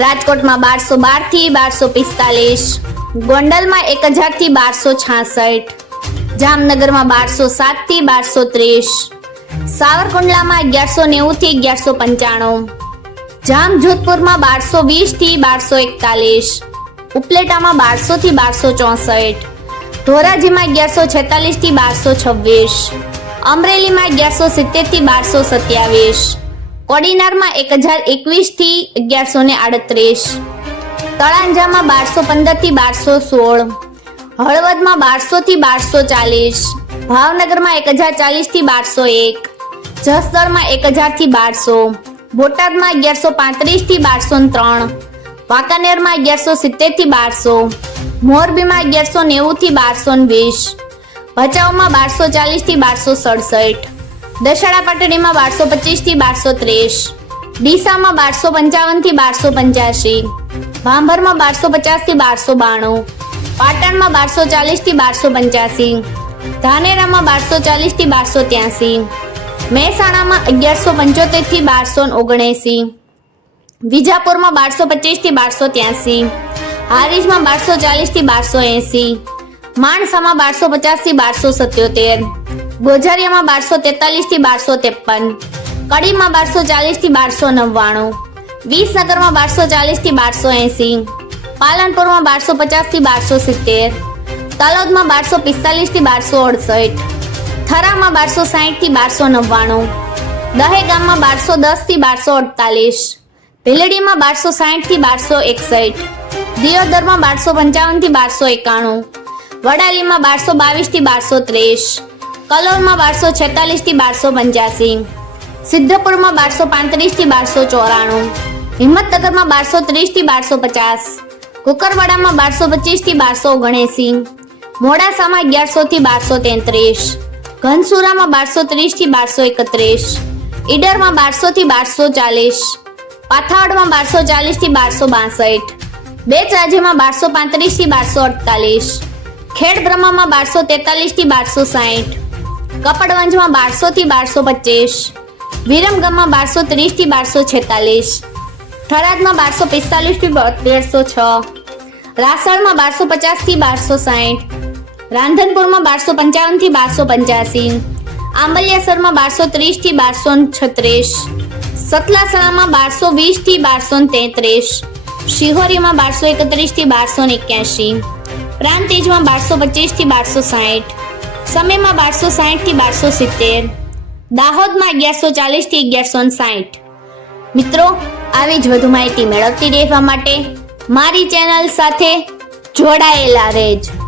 રાજકોટમાં બારસો બારથી બારસો પિસ્તાલીસ, ગોંડલમાં એક હજારથી બારસો છાસઠ, જામનગરમાં બારસો સાતથી બારસો ત્રીસ, સાવરકુંડલામાં અગિયારસો નેવું થી અગિયારસો પંચાણું, જામજોધપુરમાં બારસો વીસથી બારસો એકતાલીસ, ઉપલેટામાં બારસો થી બારસો ચોસઠ, ધોરાજીમાં અગિયારસો છેતાલીસથી બારસો છવ્વીસ, અમરેલીમાં અગિયારસો સિત્તેરથી બારસો સત્યાવીસ કોડીનારમાં એક હજાર એકવીસથી અગિયારસો ને આડત્રીસ. તળાંજામાં બારસો પંદરથી બારસો સોળ. હળવદમાં બારસો થી બારસો ચાલીસ. ભાવનગરમાં એક હજાર ચાલીસથી બારસો એક. જસદણમાં એક હજારથી બારસો. બોટાદમાં અગિયારસો પાંત્રીસથી બારસો ત્રણ. વાંકાનેરમાં અગિયારસો સિત્તેરથી બારસો. મોરબીમાં અગિયારસો નેવું થી બારસો વીસ. ભચાઉમાં બારસો ચાલીસથી બારસો સડસઠ. દશાડા પાટડીમાં બારસો પચીસથી બારસો ત્રીસ. ડીસામાં બારસો પંચાવનથી બારસો પંચ્યાસી. ભાંભરમાં બારસો પચાસથી બારસો બાણું. પાટણમાં બારસો ચાલીસથી બારસો પંચ્યાસી. ધાનેરામાં બારસો ચાલીસથી બારસો ત્યાસી. મહેસાણામાં અગિયારસો પંચોતેરથી બારસો ઓગણએસી. વિજાપુરમાં બારસો પચીસથી બારસો ત્યાસી. હારીજમાં બારસો ચાલીસથી બારસો એસી. માણસામાં બારસો પચાસથી બારસો સત્યોતેર. ગોઝારિયામાં બારસો તેતાલીસથી બારસો ત્રેપન, કડીમાં બારસો ચાલીસથી બારસો નવ્વાણું, વિસનગરમાં બારસો ચાલીસથી બારસો એસી, પાલનપુરમાં બારસો પચાસથી બારસો સિત્તેર, તલોદમાં બારસો પિસ્તાલીસથી બારસો અડસઠ, થરામાં બારસો સાહીઠથી બારસો નવ્વાણું, દહેગામમાં બારસો દસથી બારસો અડતાલીસ, ભીલડીમાં બારસો સાહીઠથી બારસો એકસઠ, દિયોદરમાં બારસો પંચાવનથી બારસો એકાણું, વડાલીમાં બારસો બાવીસથી બારસો ત્રીસ કલોલમાં બારસો છેતાલીસથી બારસો પંચ્યાસી. સિદ્ધપુરમાં બારસો પાંત્રીસથી બારસો ચોરાણું. હિંમતનગરમાં બારસો ત્રીસથી બારસો પચાસ. કુકરવાડામાં બારસો પચીસથી બારસો ઓગણએસી. મોડાસામાં અગિયારસો થી બારસો તેત્રીસ. ઘનસુરામાં બારસો ત્રીસથી બારસો એકત્રીસ. ઈડરમાં બારસો થી બારસો ચાલીસ. પાથાવડમાં બારસો ચાલીસથી બારસો બાસઠ. બેચ રાજ્યમાં બારસો પાંત્રીસથી બારસો અડતાલીસ. ખેડ બ્રહ્મામાં બારસો તેતાલીસથી બારસો સાહીઠ. કપડવંજમાં બારસો થી બારસો પચીસ, વિરમગામમાં બારસો ત્રીસથી બારસો છેતાલીસ, થરાદમાં બારસો પિસ્તાલીસથી તેરસો છ, રાસણમાં બારસો પચાસથી બારસો સાઠ રાંધનપુરમાં બારસો પંચાવનથી બારસો પંચ્યાસી, આંબલિયાસરમાં બારસો ત્રીસથી બારસો છત્રીસ, સતલાસણામાં બારસો વીસથી બારસો તેત્રીસ, શિહોરીમાં બારસો એકત્રીસથી બારસો એક્યાસી, પ્રાંતિજમાં બારસો પચીસથી બારસો સાહીઠ સમયમાં બારસો સાહીઠથી બારસો સિત્તેર. દાહોદમાં અગિયારસો ચાલીસથી અગિયારસો સાહીઠ. મિત્રો, આવી જ વધુ માહિતી મેળવતી રહેવા માટે મારી ચેનલ સાથે જોડાયેલા રહેજો.